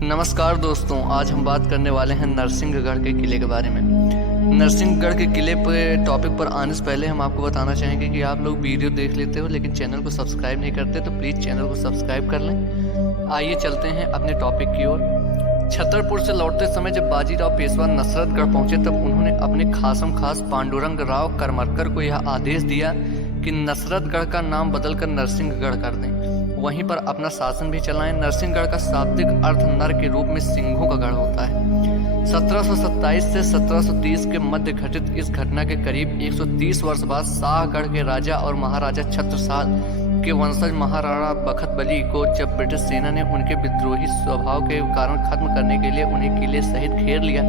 नमस्कार दोस्तों, आज हम बात करने वाले हैं नरसिंहगढ़ के किले के बारे में। नरसिंहगढ़ के किले पर टॉपिक पर आने से पहले हम आपको बताना चाहेंगे कि आप लोग वीडियो देख लेते हो लेकिन चैनल को सब्सक्राइब नहीं करते, तो प्लीज़ चैनल को सब्सक्राइब कर लें। आइए चलते हैं अपने टॉपिक की ओर। छतरपुर से लौटते समय जब बाजीराव पेशवा नसरतगढ़ पहुंचे तब उन्होंने अपने खासम खास पांडुरंग राव करमरकर को यह आदेश दिया कि नसरतगढ़ का नाम बदलकर नरसिंहगढ़ कर दें, वहीं पर अपना शासन भी चलाएं। नरसिंहगढ़ का शाब्दिक अर्थ नर के रूप में सिंहों का गढ़ होता है। 1727 से 1730 के मध्य घटित इस घटना के करीब 130 वर्ष बाद शाहगढ़ के राजा और महाराजा छत्रसाल के वंशज महाराणा बखतबली को जब ब्रिटिश सेना ने उनके विद्रोही स्वभाव के कारण खत्म करने के लिए उन्हें किले सहित घेर लिया,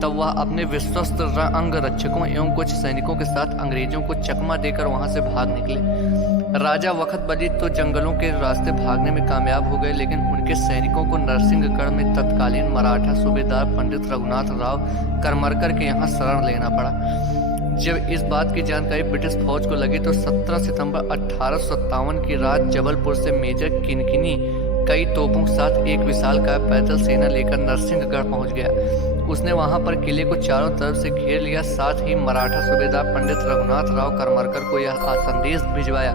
तब वह अपने विश्वस्त अंग रक्षकों एवं कुछ सैनिकों के साथ अंग्रेजों को चकमा देकर वहां से भाग निकले। राजा बखतबली तो जंगलों के रास्ते भागने में कामयाब हो गए, लेकिन उनके सैनिकों को नरसिंहगढ़ में तत्कालीन मराठा सूबेदार पंडित रघुनाथ राव करमरकर के यहाँ शरण लेना पड़ा। जब इस बात की जानकारी ब्रिटिश फौज को लगी तो 17 सितंबर 1857 की रात जबलपुर से मेजर किनकिनी कई तोपों के साथ एक विशालकाय पैदल सेना लेकर नरसिंहगढ़ पहुंच गया। उसने वहां पर किले को चारों तरफ से घेर लिया। साथ ही मराठा सूबेदार पंडित रघुनाथ राव करमरकर को यह संदेश भिजवाया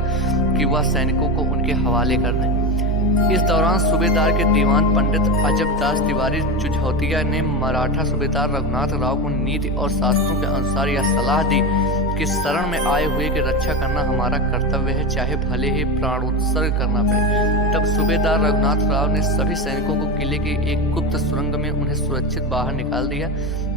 कि वह सैनिकों को उनके हवाले कर दें। इस दौरान सूबेदार के दीवान पंडित अजबदास तिवारी जुझौतिया ने मराठा सूबेदार रघुनाथ राव को नीति और शास्त्रों के अनुसार यह सलाह दी कि शरण में आए हुए की रक्षा करना हमारा कर्तव्य है, चाहे भले ही प्राणोत्सर्ग करना पड़े। तब सूबेदार रघुनाथ राव ने सभी सैनिकों को किले की एक गुप्त सुरंग में उन्हें सुरक्षित बाहर निकाल दिया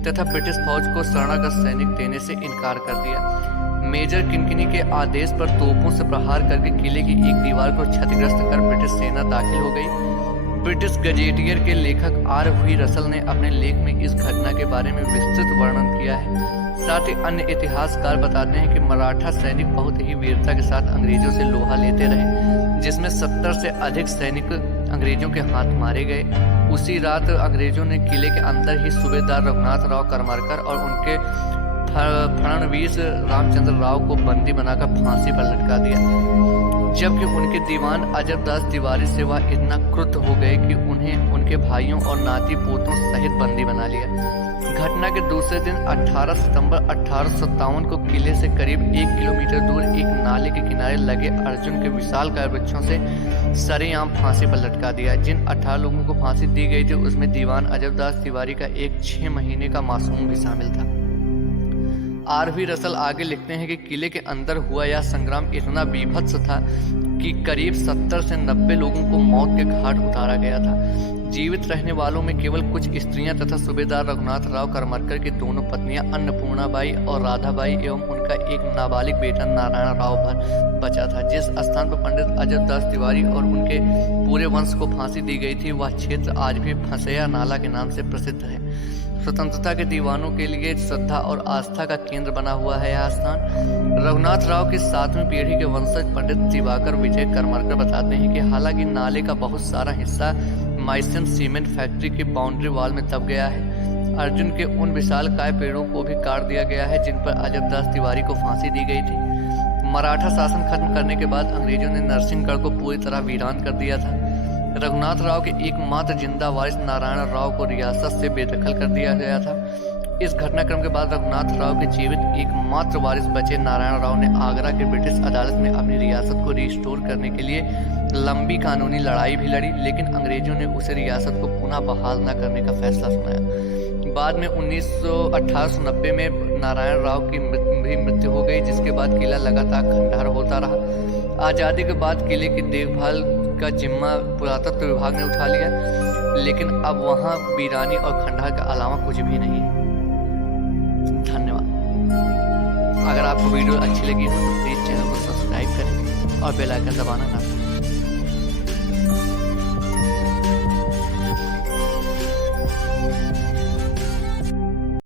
तथा ब्रिटिश फौज को शरणागत सैनिक देने से इनकार कर दिया। मेजर किनकिनी के आदेश पर तोपों से प्रहार करके किले की एक दीवार को क्षतिग्रस्त कर ब्रिटिश सेना दाखिल हो गई। ब्रिटिश गजेटियर के लेखक R.V. रसल ने अपने लेख में इस घटना के बारे में विस्तृत वर्णन किया है। साथ ही अन्य इतिहासकार बताते हैं कि मराठा सैनिक बहुत ही वीरता के साथ अंग्रेजों से लोहा लेते रहे, जिसमें 70 से अधिक सैनिक अंग्रेजों के हाथ मारे गए। उसी रात अंग्रेजों ने किले के अंदर ही सूबेदार रघुनाथ राव करमरकर और उनके फणनवीस रामचंद्र राव को बंदी बनाकर फांसी पर लटका दिया, जबकि उनके दीवान अजबदास तिवारी से वह इतना क्रुद्ध हो गए कि उन्हें उनके भाइयों और नाती पोतों सहित बंदी बना लिया। घटना के दूसरे दिन 18 सितंबर 1857 को किले से करीब 1 किलोमीटर दूर एक नाले के किनारे लगे अर्जुन के विशालकाय वृक्षों से सरेआम फांसी पर लटका दिया। जिन 18 लोगों को फांसी दी गई थी उसमें दीवान अजबदास तिवारी का एक 6 महीने का मासूम भी शामिल था। R.V. रसल आगे लिखते हैं कि किले के अंदर हुआ यह संग्राम इतना बीभत्स था कि करीब 70 से 90 लोगों को मौत के घाट उतारा गया था। जीवित रहने वालों में केवल कुछ स्त्रियां तथा सूबेदार रघुनाथ राव करमरकर की दोनों पत्नियां अन्नपूर्णाबाई और राधाबाई एवं उनका एक नाबालिग बेटा नारायण राव भर बचा था। जिस स्थान पर पंडित अजबदास तिवारी और उनके पूरे वंश को फांसी दी गई थी वह क्षेत्र आज भी फंसैया नाला के नाम से प्रसिद्ध है। स्वतंत्रता के दीवानों के लिए श्रद्धा और आस्था का केंद्र बना हुआ है यह स्थान। रघुनाथ राव की 7वीं पीढ़ी के वंशज पंडित दिवाकर विजय करमरकर बताते हैं कि हालांकि नाले का बहुत सारा हिस्सा माइसन सीमेंट फैक्ट्री की बाउंड्री वॉल में दब गया है। अर्जुन के उन विशालकाय पेड़ों को भी काट दिया गया है जिन पर अजबदास तिवारी को फांसी दी गई थी। मराठा शासन खत्म करने के बाद अंग्रेजों ने नरसिंहगढ़ को पूरी तरह वीरान कर दिया था। रघुनाथ राव के एकमात्र जिंदा वारिस नारायण राव को रियासत से बेदखल कर दिया गया था। इस घटनाक्रम के बाद रघुनाथ राव के जीवित एकमात्र वारिस बचे नारायण राव ने आगरा के ब्रिटिश अदालत में अपनी रियासत को रिस्टोर करने के लिए लंबी कानूनी लड़ाई भी लड़ी, लेकिन अंग्रेजों ने उसे रियासत को पुनः बहाल न करने का फैसला सुनाया। बाद में 1890 में नारायण राव की भी मृत्यु हो गई, जिसके बाद किला लगातार खंडहर होता रहा। आज़ादी के बाद किले की देखभाल का जिम्मा पुरातत्व विभाग ने उठा लिया, लेकिन अब वहां वीरानी और खंडहर के अलावा कुछ भी नहीं है। धन्यवाद। अगर आपको वीडियो अच्छी लगी हो तो प्लीज़ चैनल को सब्सक्राइब करें और बेल आइकन दबाना ना भूलें।